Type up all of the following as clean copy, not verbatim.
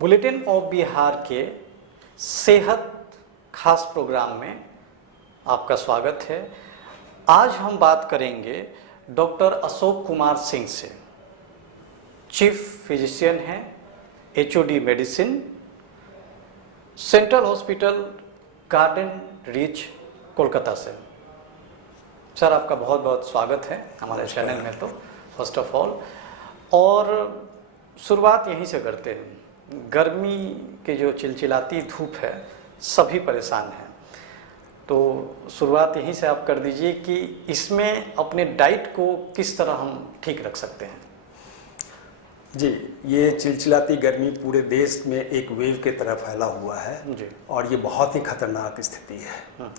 Bulletin of Bihar के सेहत खास प्रोग्राम में आपका स्वागत है। आज हम बात करेंगे डॉक्टर अशोक कुमार सिंह से। चीफ फिजिशियन हैं, HOD medicine, central hospital garden reach, Kolkata से। सर, आपका बहुत बहुत स्वागत है हमारे चैनल में। तो फर्स्ट ऑफ ऑल, और शुरुआत यहीं से करते हैं। गर्मी के जो चिलचिलाती धूप है, सभी परेशान हैं, तो शुरुआत यहीं से आप कर दीजिए कि इसमें अपने डाइट को किस तरह हम ठीक रख सकते हैं। जी, ये चिलचिलाती गर्मी पूरे देश में एक वेव के तरह फैला हुआ है जी। और ये बहुत ही खतरनाक स्थिति है।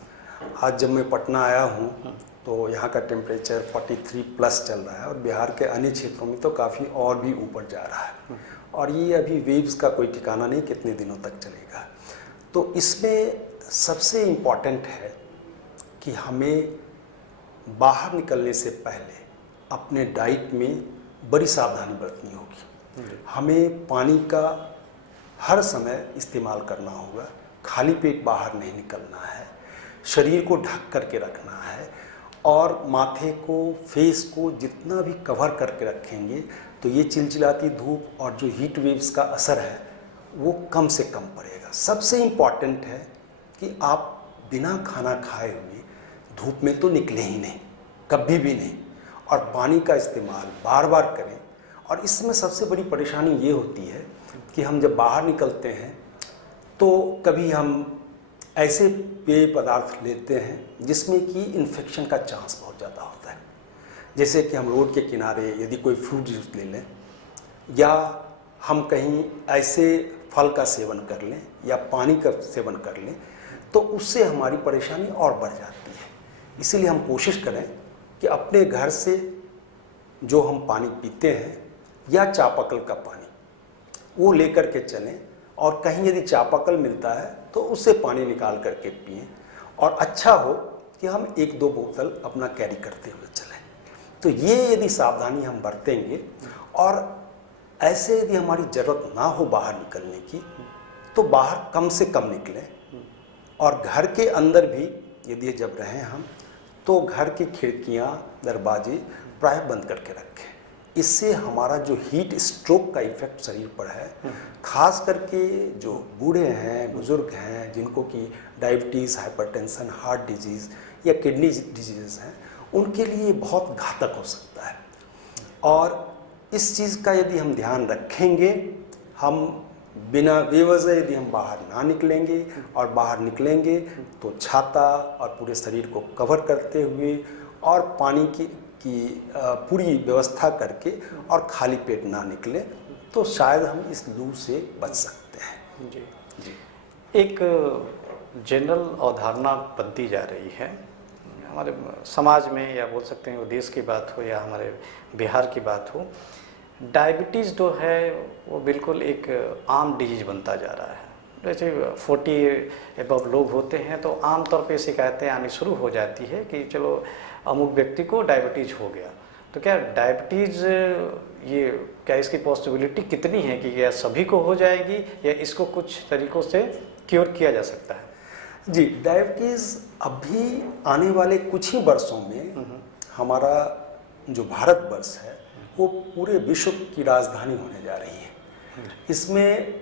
आज जब मैं पटना आया हूँ तो यहाँ का टेम्परेचर 43 प्लस चल रहा है और बिहार के अन्य क्षेत्रों में तो काफ़ी और भी ऊपर जा रहा है। और ये अभी वेव्स का कोई ठिकाना नहीं कितने दिनों तक चलेगा। तो इसमें सबसे इम्पॉर्टेंट है कि हमें बाहर निकलने से पहले अपने डाइट में बड़ी सावधानी बरतनी होगी। हमें पानी का हर समय इस्तेमाल करना होगा, खाली पेट बाहर नहीं निकलना है, शरीर को ढक करके रखना है और माथे को, फेस को जितना भी कवर करके रखेंगे तो ये चिलचिलाती धूप और जो हीट वेव्स का असर है वो कम से कम पड़ेगा। सबसे इम्पॉर्टेंट है कि आप बिना खाना खाए हुए धूप में तो निकले ही नहीं, कभी भी नहीं, और पानी का इस्तेमाल बार बार करें। और इसमें सबसे बड़ी परेशानी ये होती है कि हम जब बाहर निकलते हैं तो कभी हम ऐसे पेय पदार्थ लेते हैं जिसमें कि इन्फेक्शन का चांस बहुत ज़्यादा होता है। जैसे कि हम रोड के किनारे यदि कोई फ्रूट जूस ले लें या हम कहीं ऐसे फल का सेवन कर लें या पानी का सेवन कर लें तो उससे हमारी परेशानी और बढ़ जाती है। इसीलिए हम कोशिश करें कि अपने घर से जो हम पानी पीते हैं या चापाकल का पानी वो लेकर के चलें, और कहीं यदि चापाकल मिलता है तो उससे पानी निकाल करके पिएं। और अच्छा हो कि हम 1-2 बोतल अपना कैरी करते हुए चलें। तो ये यदि सावधानी हम बरतेंगे और ऐसे यदि हमारी ज़रूरत ना हो बाहर निकलने की तो बाहर कम से कम निकलें। और घर के अंदर भी यदि जब रहें हम तो घर की खिड़कियाँ, दरवाजे प्राय बंद करके रखें। इससे हमारा जो हीट स्ट्रोक का इफेक्ट शरीर पर है, खास करके जो बूढ़े हैं, बुजुर्ग हैं, जिनको कि डायबिटीज़, हाइपरटेंशन, हार्ट डिजीज़ या किडनी डिजीज़ हैं, उनके लिए बहुत घातक हो सकता है। और इस चीज़ का यदि हम ध्यान रखेंगे, हम बिना बेवजह यदि हम बाहर ना निकलेंगे और बाहर निकलेंगे तो छाता और पूरे शरीर को कवर करते हुए और पानी की पूरी व्यवस्था करके और खाली पेट ना निकले तो शायद हम इस लू से बच सकते हैं। जी जी। एक जनरल अवधारणा बनती जा रही है हमारे समाज में, या बोल सकते हैं वो देश की बात हो या हमारे बिहार की बात हो, डायबिटीज़ जो है वो बिल्कुल एक आम डिजीज बनता जा रहा है। जैसे 40 एबव लोग होते हैं तो आमतौर पे शिकायतें आनी शुरू हो जाती है कि चलो अमुक व्यक्ति को डायबिटीज़ हो गया। तो क्या डायबिटीज़, ये क्या इसकी पॉसिबिलिटी कितनी है कि यह सभी को हो जाएगी या इसको कुछ तरीक़ों से क्योर किया जा सकता है? जी, डायबिटीज़ अभी आने वाले कुछ ही वर्षों में हमारा जो भारतवर्ष है वो पूरे विश्व की राजधानी होने जा रही है। इसमें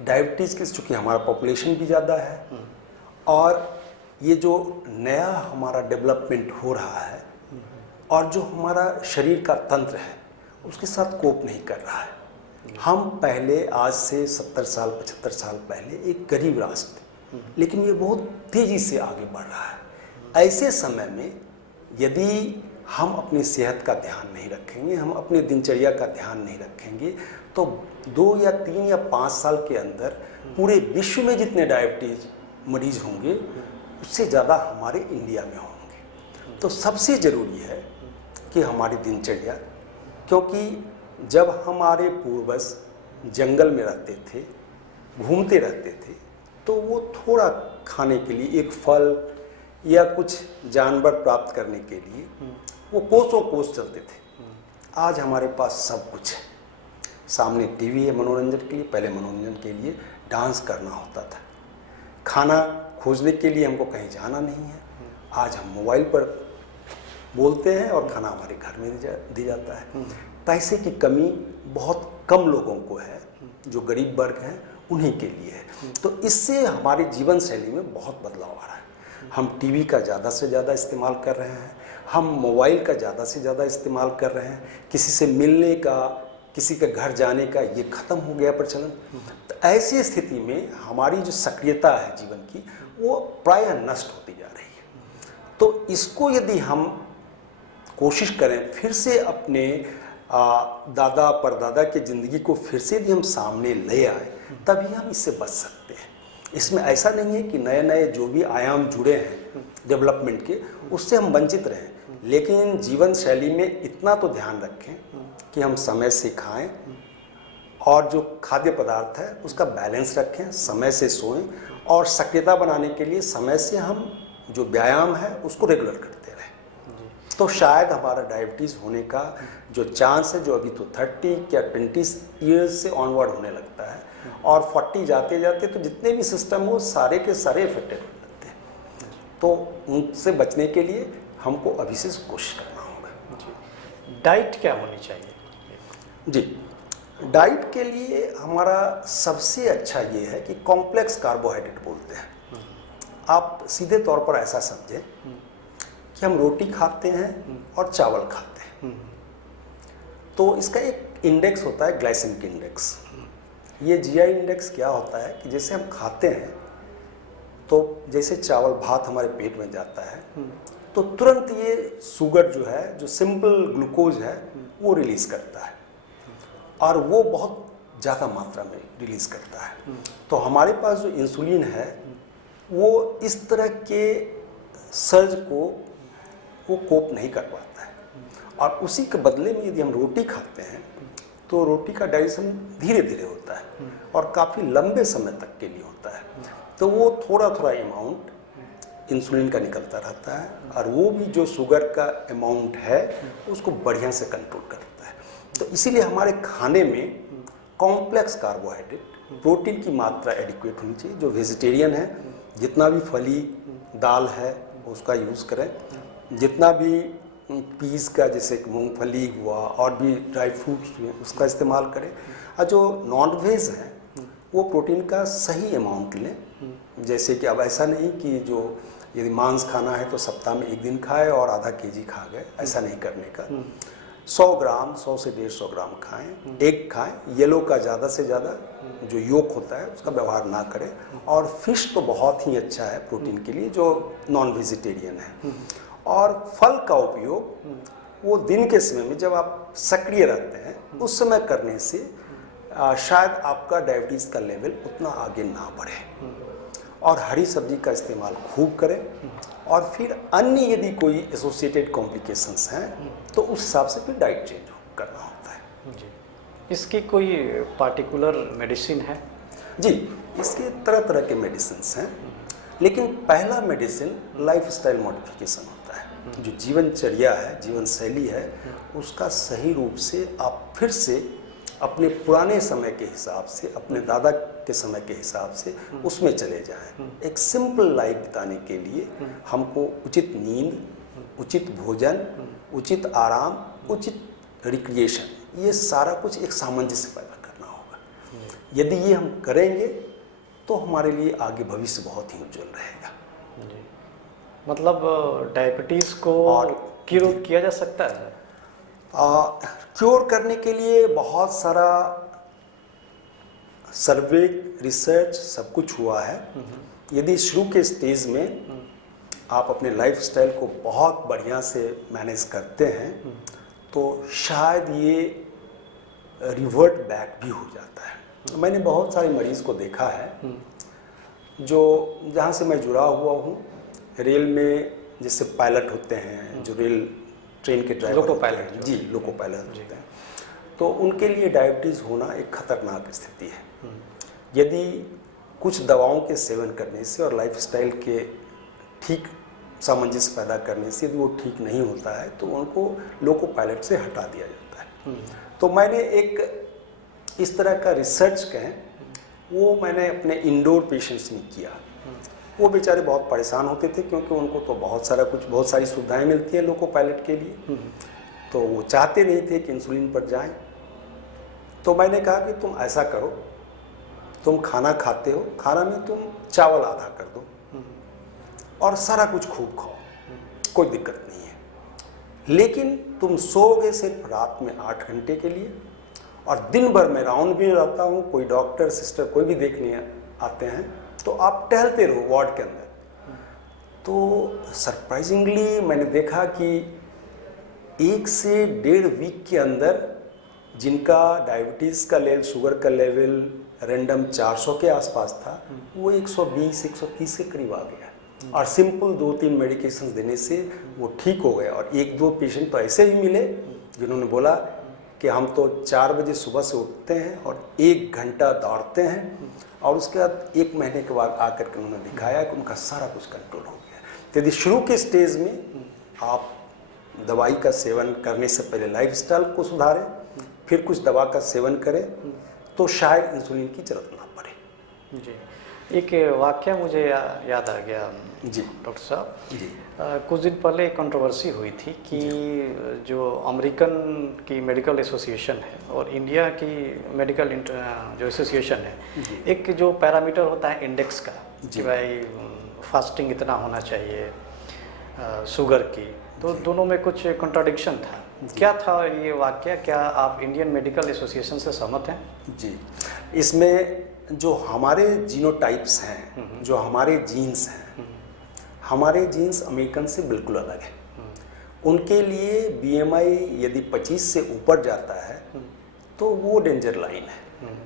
डायबिटीज़ की, चूँकि हमारा पॉपुलेशन भी ज़्यादा है और ये जो नया हमारा डेवलपमेंट हो रहा है और जो हमारा शरीर का तंत्र है उसके साथ कोप नहीं कर रहा है। हम पहले, आज से 70 साल 75 साल पहले एक गरीब राष्ट्र थे, लेकिन ये बहुत तेज़ी से आगे बढ़ रहा है। ऐसे समय में यदि हम अपनी सेहत का ध्यान नहीं रखेंगे, हम अपने दिनचर्या का ध्यान नहीं रखेंगे तो 2 या 3 या 5 साल के अंदर पूरे विश्व में जितने डायबिटीज़ मरीज होंगे उससे ज़्यादा हमारे इंडिया में होंगे। तो सबसे ज़रूरी है कि हमारी दिनचर्या, क्योंकि जब हमारे पूर्वज जंगल में रहते थे, घूमते रहते थे, तो वो थोड़ा खाने के लिए एक फल या कुछ जानवर प्राप्त करने के लिए वो कोसों कोस चलते थे। आज हमारे पास सब कुछ है सामने टीवी है मनोरंजन के लिए, पहले मनोरंजन के लिए डांस करना होता था। खाना खोजने के लिए हमको कहीं जाना नहीं है, आज हम मोबाइल पर बोलते हैं और खाना हमारे घर में दी जाता है। पैसे की कमी बहुत कम लोगों को है, जो गरीब वर्ग हैं उन्हीं के लिए है। तो इससे हमारी जीवन शैली में बहुत बदलाव आ रहा है। हम टीवी का ज़्यादा से ज़्यादा इस्तेमाल कर रहे हैं, हम मोबाइल का ज़्यादा से ज़्यादा इस्तेमाल कर रहे हैं, किसी से मिलने का, किसी के घर जाने का ये ख़त्म हो गया प्रचलन। तो ऐसी स्थिति में हमारी जो सक्रियता है जीवन की वो प्रायः नष्ट होती जा रही है। तो इसको यदि हम कोशिश करें फिर से अपने दादा परदादा की ज़िंदगी को फिर से यदि हम सामने ले आए, तभी हम इससे बच सकते हैं। इसमें ऐसा नहीं है कि नए नए जो भी आयाम जुड़े हैं डेवलपमेंट के, उससे हम वंचित रहें, लेकिन जीवन शैली में इतना तो ध्यान रखें कि हम समय से खाएं और जो खाद्य पदार्थ है उसका बैलेंस रखें, समय से सोएं और सक्रियता बनाने के लिए समय से हम जो व्यायाम है उसको रेगुलर करते रहें। तो शायद हमारा डायबिटीज़ होने का जो चांस है, जो अभी तो 30 या 20 ईयर्स से ऑनवर्ड होने लगता है और 40 जाते जाते तो जितने भी सिस्टम हो सारे के सारे इफेक्टेड हो जाते हैं। तो उनसे बचने के लिए हमको अभी से कोशिश करना होगा। डाइट क्या होनी चाहिए? जी, डाइट के लिए हमारा सबसे अच्छा ये है कि कॉम्प्लेक्स कार्बोहाइड्रेट बोलते हैं। आप सीधे तौर पर ऐसा समझें कि हम रोटी खाते हैं और चावल खाते हैं, तो इसका एक इंडेक्स होता है ग्लाइसेमिक इंडेक्स। ये जीआई इंडेक्स क्या होता है कि जैसे हम खाते हैं तो जैसे चावल भात हमारे पेट में जाता है तो तुरंत ये शुगर जो है, जो सिंपल ग्लूकोज है, वो रिलीज़ करता है और वो बहुत ज़्यादा मात्रा में रिलीज़ करता है। तो हमारे पास जो इंसुलिन है वो इस तरह के सर्ज को वो कोप नहीं कर पाता है और उसी के बदले में यदि हम रोटी खाते हैं तो रोटी का डाइजेशन धीरे धीरे होता है और काफ़ी लंबे समय तक के लिए होता है। तो वो थोड़ा थोड़ा अमाउंट इंसुलिन का निकलता रहता है और वो भी जो शुगर का अमाउंट है उसको बढ़िया से कंट्रोल करता है। तो इसीलिए हमारे खाने में कॉम्प्लेक्स कार्बोहाइड्रेट, प्रोटीन की मात्रा एडिक्वेट होनी चाहिए। जो वेजिटेरियन है जितना भी फली दाल है उसका यूज़ करें, जितना भी पीस का जैसे मूंगफली हुआ और भी ड्राई फ्रूट्स हुए उसका इस्तेमाल करें। और जो नॉन वेज है वो प्रोटीन का सही अमाउंट लें। जैसे कि अब ऐसा नहीं कि जो यदि मांस खाना है तो सप्ताह में एक दिन खाए और आधा केजी खा गए, ऐसा नहीं करने का। 100 ग्राम, 100 से 150 ग्राम खाएं, एग खाएं, येलो का ज़्यादा से ज़्यादा जो योक होता है उसका व्यवहार ना करें। और फिश तो बहुत ही अच्छा है प्रोटीन के लिए जो नॉन वेजिटेरियन है। और फल का उपयोग वो दिन के समय में जब आप सक्रिय रहते हैं उस समय करने से शायद आपका डायबिटीज़ का लेवल उतना आगे ना बढ़े। और हरी सब्जी का इस्तेमाल खूब करें और फिर अन्य यदि कोई एसोसिएटेड कॉम्प्लिकेशंस हैं तो उस हिसाब से फिर डाइट चेंज करना होता है। जी, इसकी कोई पार्टिकुलर मेडिसिन है? जी, इसके तरह तरह के मेडिसिन हैं, लेकिन पहला मेडिसिन लाइफस्टाइल मॉडिफिकेशन होता है। जो जीवनचर्या है, जीवन शैली है, उसका सही रूप से आप फिर से अपने पुराने समय के हिसाब से, अपने दादा के समय के हिसाब से उसमें चले जाएं। एक सिंपल लाइफ बिताने के लिए हमको उचित नींद, उचित भोजन, उचित आराम, उचित रिक्रिएशन, ये सारा कुछ एक सामंजस्य पैदा करना होगा। यदि ये हम करेंगे तो हमारे लिए आगे भविष्य बहुत ही उज्जवल रहेगा। जी, मतलब डायबिटीज़ को क्योर किया जा सकता है? क्योर करने के लिए बहुत सारा सर्वे, रिसर्च सब कुछ हुआ है। यदि शुरू के स्टेज में आप अपने लाइफस्टाइल को बहुत बढ़िया से मैनेज करते हैं तो शायद ये रिवर्ट बैक भी हो जाता है। मैंने बहुत सारे मरीज़ को देखा है जो जहाँ से मैं जुड़ा हुआ हूँ, रेल में जैसे पायलट होते हैं, जो रेल ट्रेन के ड्राइवर लोको पायलट, जी लोको पायलट होते हैं, तो उनके लिए डायबिटीज़ होना एक खतरनाक स्थिति है। यदि कुछ दवाओं के सेवन करने से और लाइफस्टाइल के ठीक सामंजस्य पैदा करने से यदि वो ठीक नहीं होता है तो उनको लोको पायलट से हटा दिया जाता है। तो मैंने एक इस तरह का रिसर्च कहें वो मैंने अपने इंडोर पेशेंट्स में किया। वो बेचारे बहुत परेशान होते थे क्योंकि उनको तो बहुत सारी सुविधाएं मिलती हैं लोको पायलट के लिए, तो वो चाहते नहीं थे कि इंसुलिन पर जाएं। तो मैंने कहा कि तुम ऐसा करो, तुम खाना खाते हो, खाना में तुम चावल आधा कर दो और सारा कुछ खूब खाओ, कोई दिक्कत नहीं है, लेकिन तुम सोओगे सिर्फ रात में 8 घंटे के लिए, और दिन भर मैं राउंड भी रहता हूँ, कोई डॉक्टर सिस्टर कोई भी देखने आते हैं, तो आप टहलते रहो वार्ड के अंदर। तो सरप्राइजिंगली मैंने देखा कि 1 से 1.5 वीक के अंदर जिनका डायबिटीज़ का लेवल, शुगर का लेवल रैंडम 400 के आसपास था, वो 120-130 के करीब आ गया, और सिंपल 2-3 मेडिकेशंस देने से वो ठीक हो गए। और 1-2 पेशेंट तो ऐसे ही मिले जिन्होंने बोला कि हम तो 4 बजे सुबह से उठते हैं और 1 घंटा दौड़ते हैं, और उसके बाद 1 महीने के बाद आकर के उन्होंने दिखाया कि उनका सारा कुछ कंट्रोल हो गया। तो यदि शुरू के स्टेज में आप दवाई का सेवन करने से पहले लाइफस्टाइल को सुधारें, फिर कुछ दवा का सेवन करें, तो शायद इंसुलिन की जरूरत ना पड़े। जी, एक वाकया मुझे याद आ गया जी डॉक्टर साहब जी। कुछ दिन पहले एक कंट्रोवर्सी हुई थी कि जो अमेरिकन की मेडिकल एसोसिएशन है और इंडिया की मेडिकल जो एसोसिएशन है, एक जो पैरामीटर होता है इंडेक्स का कि भाई फास्टिंग इतना होना चाहिए शुगर की, तो दोनों में कुछ कंट्राडिक्शन था। क्या था ये वाकया? क्या आप इंडियन मेडिकल एसोसिएशन से सहमत हैं? जी, इसमें जो हमारे जीनोटाइप्स हैं, जो हमारे जीन्स हैं, हमारे जीन्स अमेरिकन से बिल्कुल अलग है। उनके लिए BMI यदि 25 से ऊपर जाता है तो वो डेंजर लाइन है,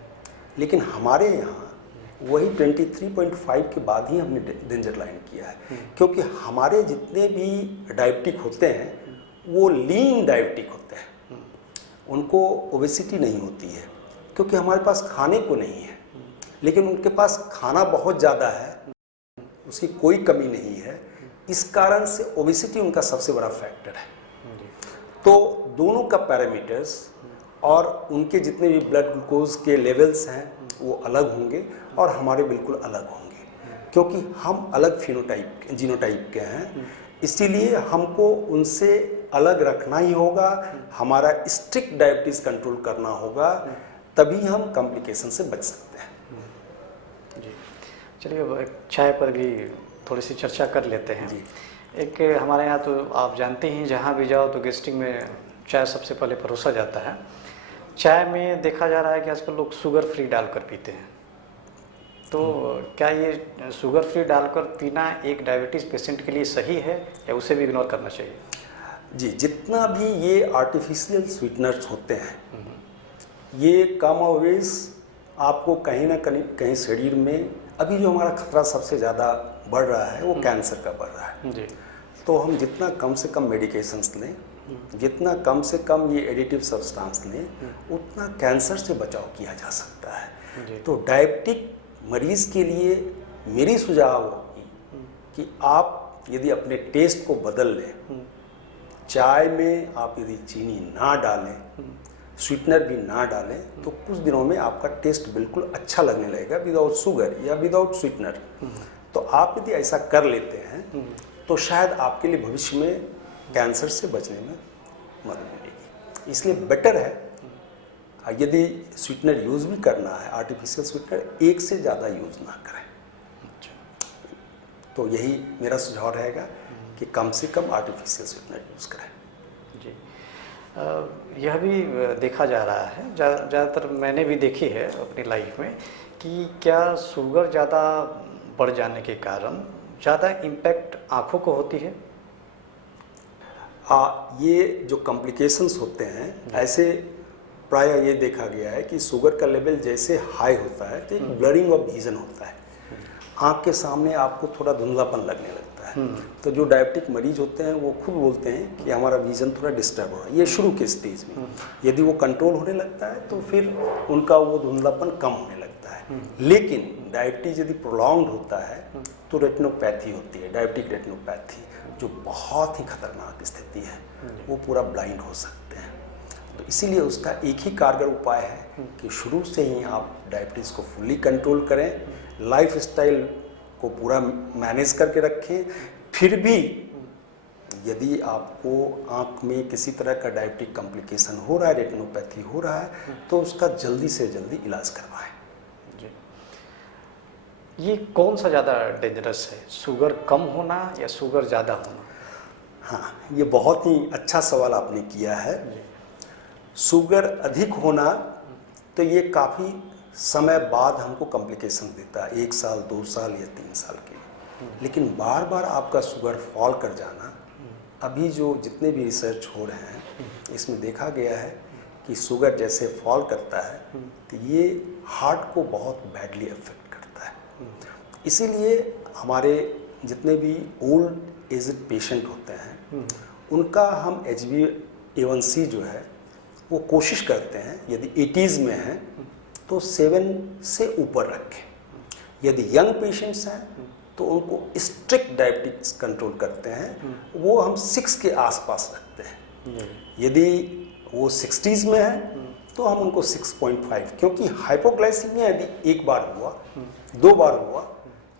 लेकिन हमारे यहाँ वही 23.5 के बाद ही हमने डेंजर लाइन किया है, क्योंकि हमारे जितने भी डायबिटिक होते हैं वो लीन डायबिटिक होते हैं, उनको ओबेसिटी नहीं होती है क्योंकि हमारे पास खाने को नहीं है, लेकिन उनके पास खाना बहुत ज़्यादा है, उसकी कोई कमी नहीं है, इस कारण से ओबेसिटी उनका सबसे बड़ा फैक्टर है। तो दोनों का पैरामीटर्स और उनके जितने भी ब्लड ग्लूकोज के लेवल्स हैं वो अलग होंगे और हमारे बिल्कुल अलग होंगे, क्योंकि हम अलग जीनोटाइप के हैं, इसीलिए हमको उनसे अलग रखना ही होगा, हमारा स्ट्रिक्ट डायबिटीज़ कंट्रोल करना होगा, तभी हम कॉम्प्लिकेशन से बच सकते हैं। जी, चलिए अब चाय पर भी थोड़ी सी चर्चा कर लेते हैं। जी। एक हमारे यहाँ तो आप जानते हैं जहाँ भी जाओ तो गेस्टिंग में चाय सबसे पहले परोसा जाता है। चाय में देखा जा रहा है कि आजकल लोग शुगर फ्री डालकर पीते हैं, तो क्या ये शुगर फ्री डालकर पीना एक डायबिटीज़ पेशेंट के लिए सही है या उसे भी इग्नोर करना चाहिए? जी, जितना भी ये आर्टिफिशियल स्वीटनर्स होते हैं, ये कम ऑलवेज आपको कहीं ना कहीं शरीर में, अभी जो हमारा खतरा सबसे ज़्यादा बढ़ रहा है वो कैंसर का बढ़ रहा है। जी। तो हम जितना कम से कम मेडिकेशंस लें, जितना कम से कम ये एडिटिव सब्सटेंस लें, उतना कैंसर से बचाव किया जा सकता है। तो डायबिटिक मरीज़ के लिए मेरी सुझाव होगी कि आप यदि अपने टेस्ट को बदल लें, चाय में आप यदि चीनी ना डालें, स्वीटनर भी ना डालें, तो कुछ दिनों में आपका टेस्ट बिल्कुल अच्छा लगने लगेगा विदाउट शुगर या विदाउट स्वीटनर। तो आप यदि ऐसा कर लेते हैं तो शायद आपके लिए भविष्य में कैंसर से बचने में मदद मिलेगी। इसलिए बेटर है यदि स्वीटनर यूज़ भी करना है, आर्टिफिशियल स्वीटनर, एक से ज़्यादा यूज़ ना करें। तो यही मेरा सुझाव रहेगा कि कम से कम आर्टिफिशियल स्वीटनर यूज़ करें। जी, यह भी देखा जा रहा है, ज़्यादातर मैंने भी देखी है अपनी लाइफ में, कि क्या शुगर ज़्यादा बढ़ जाने के कारण ज़्यादा इम्पैक्ट आँखों को होती है? ये जो कॉम्प्लिकेशंस होते हैं, ऐसे प्रायः ये देखा गया है कि शुगर का लेवल जैसे हाई होता है तो एक ब्लरिंग ऑफ विजन होता है, आँख के सामने आपको थोड़ा धुंधलापन लगने लगता है। तो जो डायबिटिक मरीज होते हैं वो खुद बोलते हैं कि हमारा विजन थोड़ा डिस्टर्ब हो रहा है, ये शुरू के स्टेज में। यदि वो कंट्रोल होने लगता है तो फिर उनका वो धुंधलापन कम होने लगता है। लेकिन डायबिटीज यदि प्रोलॉन्ग्ड होता है तो रेटिनोपैथी होती है, डायबिटिक रेटिनोपैथी, जो बहुत ही खतरनाक स्थिति है, वो पूरा ब्लाइंड हो सकते हैं। तो इसीलिए उसका एक ही कारगर उपाय है कि शुरू से ही आप डायबिटीज़ को फुल्ली कंट्रोल करें, लाइफ स्टाइल को पूरा मैनेज करके रखें। फिर भी यदि आपको आँख में किसी तरह का डायबिटिक कॉम्प्लिकेशन हो रहा है, रेटिनोपैथी हो रहा है, तो उसका जल्दी से जल्दी इलाज करवाएं। जी, ये कौन सा ज़्यादा डेंजरस है, शुगर कम होना या शुगर ज़्यादा होना? हाँ, ये बहुत ही अच्छा सवाल आपने किया है। शुगर अधिक होना तो ये काफ़ी समय बाद हमको कॉम्प्लिकेशन देता है, 1 साल 2 साल या 3 साल के लिए। लेकिन बार बार आपका शुगर फॉल कर जाना, अभी जो जितने भी रिसर्च हो रहे हैं इसमें देखा गया है कि शुगर जैसे फॉल करता है तो ये हार्ट को बहुत बैडली अफेक्ट करता है। इसीलिए हमारे जितने भी ओल्ड एजड पेशेंट होते हैं उनका हम HbA1c जो है वो कोशिश करते हैं, यदि 80s में है तो 7 से ऊपर रखें। यदि यंग पेशेंट्स हैं तो उनको स्ट्रिक्ट डायबिटिक्स कंट्रोल करते हैं, वो हम 6 के आसपास रखते हैं। यदि वो 60s में है तो हम उनको 6.5, क्योंकि हाइपोग्लाइसीमिया यदि एक बार हुआ 2 बार हुआ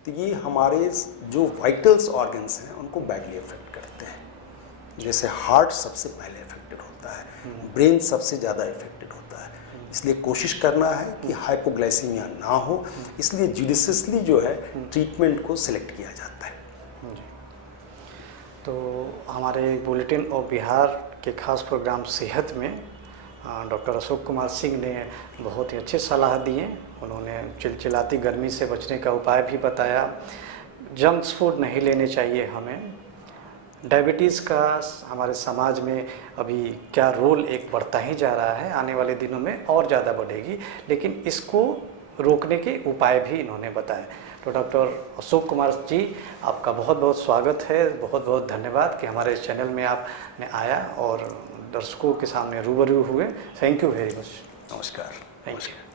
तो ये हमारे जो वाइटल्स ऑर्गन्स हैं उनको बैडली अफेक्ट करते हैं। जैसे हार्ट सबसे पहले अफेक्टेड होता है, ब्रेन सबसे ज़्यादा अफेक्टेड होता है। इसलिए कोशिश करना है कि हाइपोग्लाइसीमिया ना हो, इसलिए जुडिशियसली जो है ट्रीटमेंट को सिलेक्ट किया जाता है। तो हमारे बुलेटिन ऑफ बिहार के खास प्रोग्राम सेहत में डॉक्टर अशोक कुमार सिंह ने बहुत ही अच्छे सलाह दिए। उन्होंने चिलचिलाती गर्मी से बचने का उपाय भी बताया, जंक्स फूड नहीं लेने चाहिए हमें, डायबिटीज़ का हमारे समाज में अभी क्या रोल एक बढ़ता ही जा रहा है, आने वाले दिनों में और ज़्यादा बढ़ेगी, लेकिन इसको रोकने के उपाय भी इन्होंने बताए। तो डॉक्टर अशोक कुमार जी, आपका बहुत बहुत स्वागत है, बहुत बहुत धन्यवाद कि हमारे चैनल में आपने आया और दर्शकों के सामने रूबरू हुए। Thank you very much. नमस्कार। Thank you.